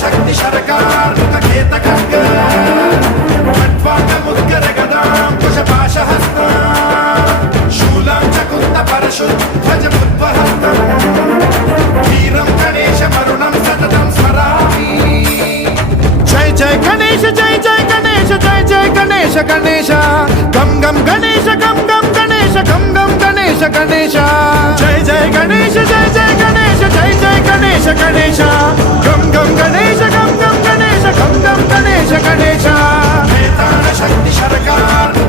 शक्ति सरकार खेत खड्ग खट्वांग मुद्गर गदां कुशपाशहस्त शूलं च कुन्द परशु ध्वज बुद्वहस्तं वीरं गणेश मरुणं सततं स्मरामि। जय जय गणेश जय जय गणेश जय जय गणेश गणेश गम गम गणेश गम गम गणेश गम गम गणेश गणेश जय जय गणेश जय जय गणेश जय जय गणेश गणेश गम गम गणेश गम गम गणेश गम गम गणेश गणेश शक्ति सरकार